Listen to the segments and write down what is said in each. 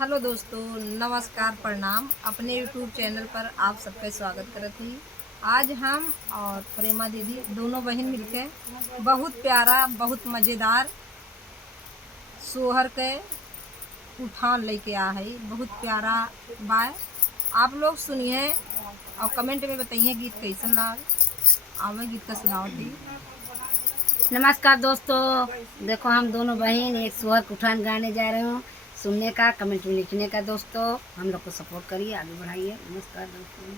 Hello दोस्तों, नमस्कार, प्रणाम। अपने यूट्यूब चैनल पर आप सबका स्वागत करती। आज हम और प्रेमा दीदी दोनों बहन मिलके बहुत प्यारा, बहुत मज़ेदार सोहर के उठान लेके आ है। बहुत प्यारा बाय। आप लोग सुनिए और कमेंट में बताइए गीत कैसन लगा। आवे गीत का सुनाओ थी। नमस्कार दोस्तों। देखो हम दोनों बहन एक सुहार कुठान गाने जा रहे हो। सुनने का, कमेंट में लिखने का। दोस्तों हम लोग को सपोर्ट करिए, आगे बढ़ाइए। नमस्कार दोस्तों।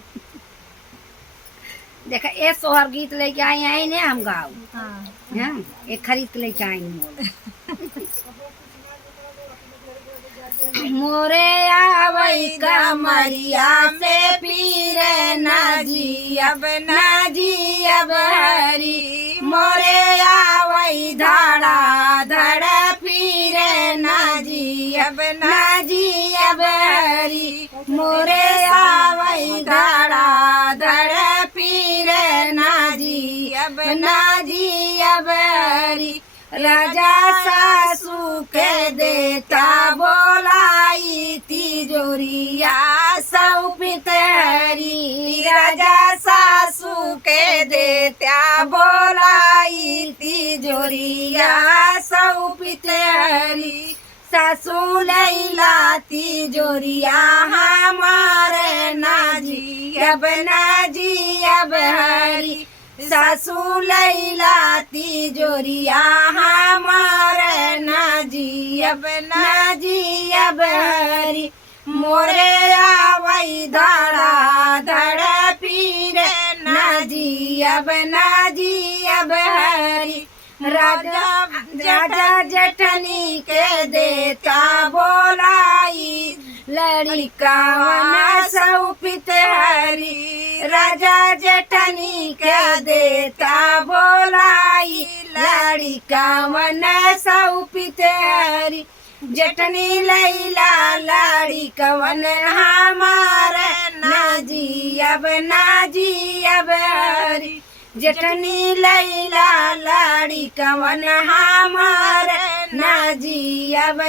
देखा ये सोहर गीत लेके आई ने हम गाओ। हाँ। एक खरीद के लेके आई मोल। मोरे आवई कमरिया से पीरे नाजी अब हरी। मोरे आवई धड़ा धड़ पीरे नाजी अब हरी। मोरे आवई धड़ा धड़ पीरे नाजी अब हरी। राजा सासू के देता बोलाई तिजोरिया सौंपित हरी। राजा सासू के देता बोलाई तिजोरिया सौंपित हरी। सासू लैला तिजोरिया हमारे नाजी अब हरी। सासू लैला तिजोरिया हमारे नाजी अब हरी। मोरे आवई धड़ा धड़ पीरे नाजी अब हरी। राजा जठनी के देता बोलाई लड़का वना सौंपित हरी। राजा जठनी के देता बोलाई लड़का वना सौंपित हरी। जठनी लैला लड़का वन हमारे नाजी अब हरी। जठनी लैला लड़का वन हमारे नाजी अब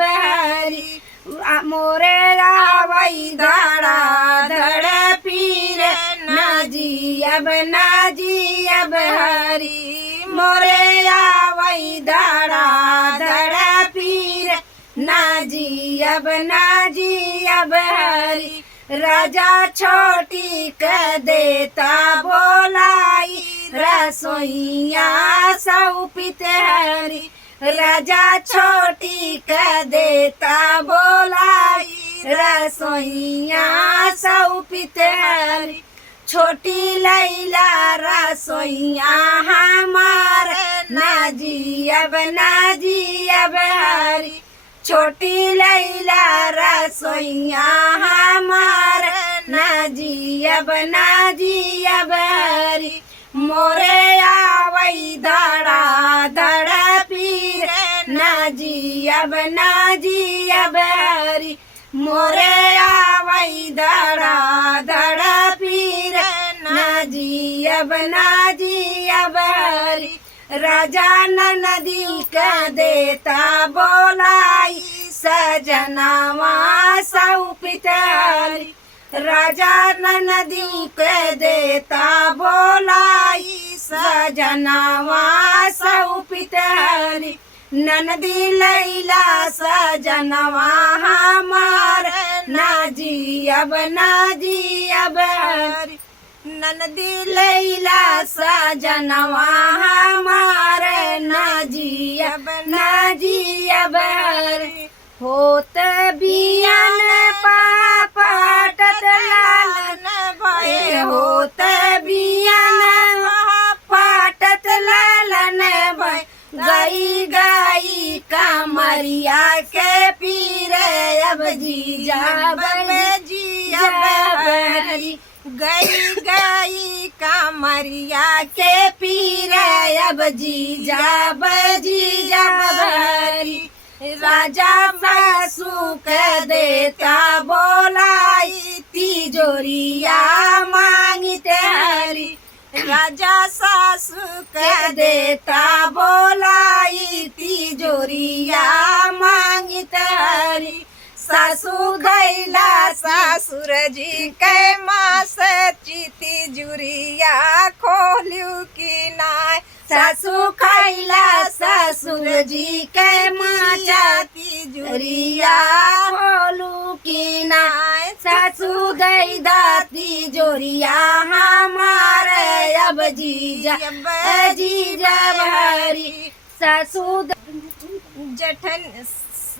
हरी। मोरे आवई धड़ा धड़ पीरे नाजी अब हरी। मोरे आवई धड़ा धड़ पीरे नाजी अब हरी। राजा छोटी के देता बोलाई रसोईया सौंपित हरी। राजा छोटी के देता बोलाई रसोईया सौंपित हरी। छोटी लैला रसोईया हमारे नाजी अब हरी। छोटी लैला रसोईया हमारे नाजी अब हरी। मोरे आवई धड़ा धड़ पीरे नाजी अब हरी। मोरे आवई धड़ा धड़ पीरे नाजी अब हरी। राजा नदी के देता बोलाई सजनावा सौंपित हरी। राजा नदी के देता बोलाई सजनावा सौंपित हरी। ननदी लैला सजनवा हमारे नाजी अब हरी। ननदी लैला सजनवा हमारे नाजी अब हरी। होत बियान पापटत लालन भय। होत बियान पाटत लालन भय। गई गई कमरिया के पीरे अब जीजा हरी। गई गई कमरिया के पीरे अब जीजा हरी। राजा सासू के देता बोलाई तिजोरिया मांगित हरी। राजा सासू के देता बोलाई तिजोरिया मांगित हरी। सासू गैला ससुर जी के मास चिती जुरिया खोलू की नाय सासू खैला ससुर जी के माचा तिजुरिया खोलू की नाय सासू गई दाती जोरिया हमारे अब जीजा भरी सासू जठन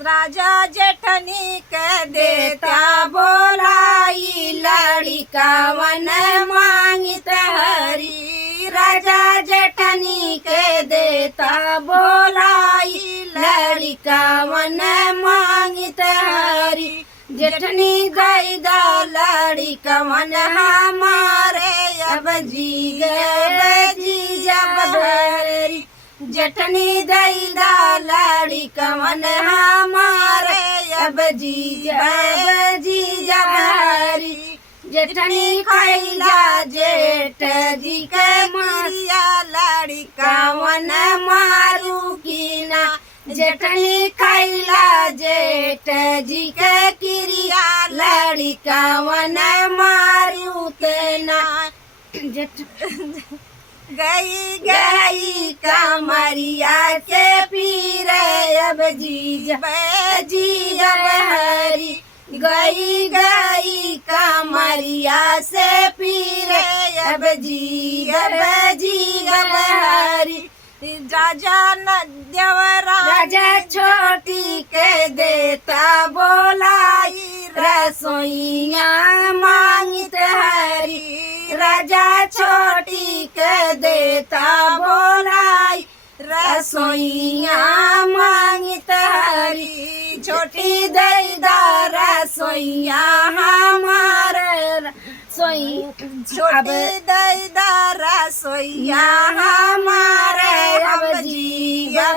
राजा जेठनी के देता बोलाई लड़िका वन मांगित हरी राजा जेठनी के देता बोलाई लड़िका वन मांगित हरी जेठनी गई दा लड़िका वन हमारे अब जीजा भरी जठनी दैदा लाड़ी कमन हमारे अब जीजा भरी जठनी खैला जेठ जी के मारिया लाड़ी कमन मारू की ना जठनी खैला जेठ जी के क्रिया लाड़ी कमन मारू तेना गई कमरिया के पीर अब जीजा हरी गई कमरिया से पीर अब जीजा हरी राजा छोटी के देता बोलाई रसोईया मांगित हरी राजा छोटी के देता बोलाई रसोईया मांगित हरी छोटी दैदा रसोईया हमारे सोई छोटी दैदा रसोईया हमारे अब जीजा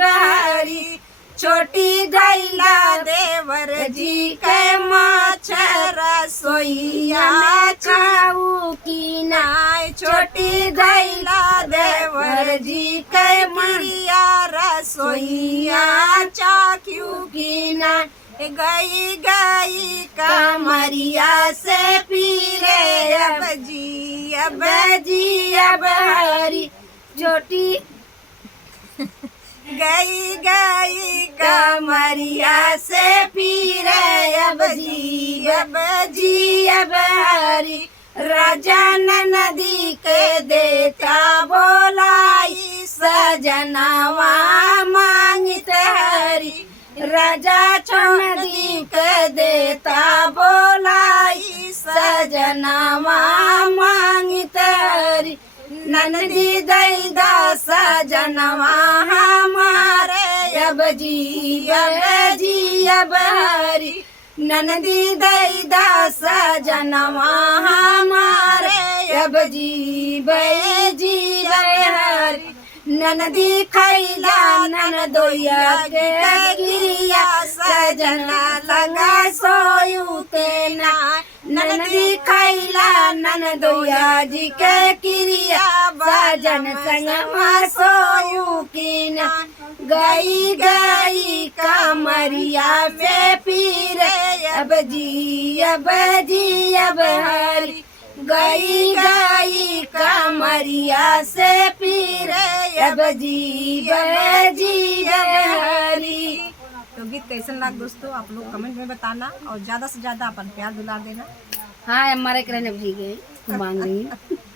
भरी छोटी गैला देवर जी के माछ रसोईया खाऊ की नाय छोटी गैला देवर जी के मरिया रसोईया चाक्यू की नाय गई कमरिया से पीरे अब जीजा भरी छोटी गई कमरिया से पीरे अब जीजा भरी राजा नदी के देता बोलाई सजनावा मांगित हरी राजा नदी के देता बोलाई सजनावा मांगित हरी नंदी दैदा सजनवा हमारे अब जीजा भरी नंदी दैदा सजनवा हमारे अब जीजा हरी ननदी खैला ननदोया के गिरिया सजना लगा सोयू तेना ननदी खैला ननदोया जी के क्रिया भजन संगमा सोयू कीना गई कमरिया से पीरे अब जीजा भरी गई कमरिया से पीरे अब जीजा भरी। तो गीत कैसन लगा दोस्तों आप लोग कमेंट में बताना और ज्यादा से ज्यादा अपन प्यार दुला देना। हाँ हमारे करने भी गए मांग रही